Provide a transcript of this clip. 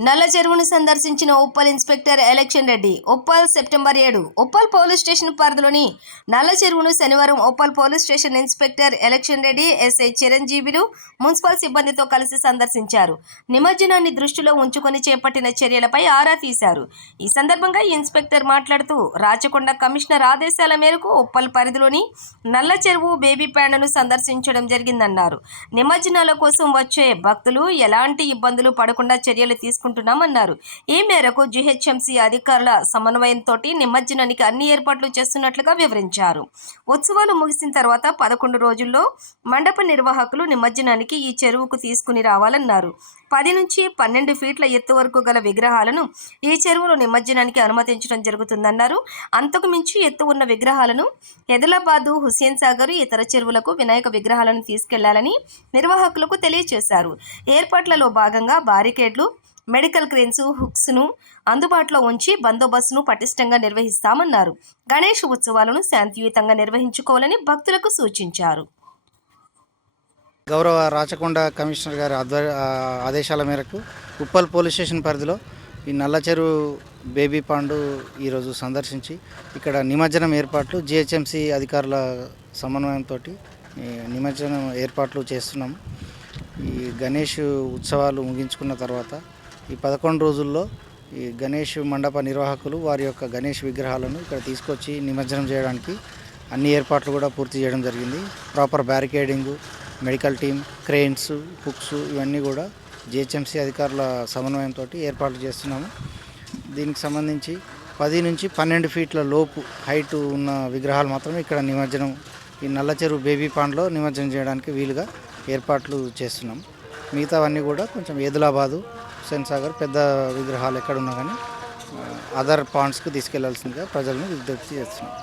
నల్ల చెరువును సందర్శించిన Uppal inspector election Reddy Uppal September ఏడు ఉప్పల్ పోలీస్ స్టేషన్ పరిధిలోని నల్ల చెరువును శనివారం Uppal police station inspector Elakshan Reddy SI చిరంజీవిలు municipal సిబ్బందితో కలిసి సందర్శించారు. నిమజ్జనాన్ని దృష్టిలో ఉంచుకొని చేపట్టిన చర్యలపై ఆరా తీశారు. ఈ సందర్భంగా ఈ ఇన్స్పెక్టర్ మాట్లాడుతూ రాచకొండ కమిషనర్ ఆదేశాల మేరకు ఉప్పల్ పరిధిలోని నల్ల చెరువు బేబీ ప్యాండ్ను సందర్శించడం జరిగిందన్నారు. నిమజ్జనాల కోసం వచ్చే భక్తులు ఎలాంటి ఇబ్బందులు పడకుండా చర్యలు తీసుకుంటున్నామన్నారు ఈ మేరకు జిహెచ్ఎంసీ అధికారుల సమన్వయంతో నిమజ్జనానికి అన్ని ఏర్పాట్లు చేస్తున్నట్లుగా వివరించారు. ఉత్సవాలు ముగిసిన తర్వాత పదకొండు రోజుల్లో మండప నిర్వాహకులు నిమజ్జనానికి ఈ చెరువుకు తీసుకుని రావాలన్నారు. పది నుంచి పన్నెండు ఫీట్ల ఎత్తు వరకు గల విగ్రహాలను ఈ చెరువులో నిమజ్జనానికి అనుమతించడం జరుగుతుందన్నారు. అంతకు మించి ఎత్తు ఉన్న విగ్రహాలను ఎదిలాబాదు హుస్సేన్ సాగర్ ఇతర చెరువులకు వినాయక విగ్రహాలను తీసుకెళ్ళాలని నిర్వాహకులకు తెలియజేశారు. ఏర్పాట్లలో భాగంగా బారికేడ్లు మెడికల్ క్రేన్స్ హుక్స్ను అందుబాటులో ఉంచి బందోబస్తును పటిష్టంగా నిర్వహిస్తామన్నారు. గణేష్ ఉత్సవాలను శాంతియుతంగా నిర్వహించుకోవాలని భక్తులకు సూచించారు. గౌరవ రాచకొండ కమిషనర్ గారి ఆదేశాల మేరకు ఉప్పల్ పోలీస్ స్టేషన్ పరిధిలో ఈ నల్లచెరు బేబీ పాండు ఈరోజు సందర్శించి ఇక్కడ నిమజ్జనం ఏర్పాట్లు జిహెచ్ఎంసి అధికారుల సమన్వయంతో నిమజ్జనం ఏర్పాట్లు చేస్తున్నాము. ఈ గణేష్ ఉత్సవాలు ముగించుకున్న తర్వాత ఈ పదకొండు రోజుల్లో ఈ గణేష్ మండప నిర్వాహకులు వారి యొక్క గణేష్ విగ్రహాలను ఇక్కడ తీసుకొచ్చి నిమజ్జనం చేయడానికి అన్ని ఏర్పాట్లు కూడా పూర్తి చేయడం జరిగింది. Proper barricading medical team cranes hooks ఇవన్నీ కూడా జిహెచ్ఎంసీ అధికారుల సమన్వయంతో ఏర్పాట్లు చేస్తున్నాము. దీనికి సంబంధించి పది నుంచి పన్నెండు ఫీట్ల లోపు హైట్ ఉన్న విగ్రహాలు మాత్రమే ఇక్కడ నిమజ్జనం ఈ నల్ల చెరువు బేబీ పాండ్లో నిమజ్జనం చేయడానికి వీలుగా ఏర్పాట్లు చేస్తున్నాం. మిగతావన్నీ కూడా కొంచెం ఏదులాబాదు హుస్సేన్ సాగర్ పెద్ద విగ్రహాలు ఎక్కడున్నా కానీ అదర్ పాయింట్స్కి తీసుకెళ్ళాల్సిందిగా ప్రజలను విజ్ఞప్తి చేస్తున్నాం.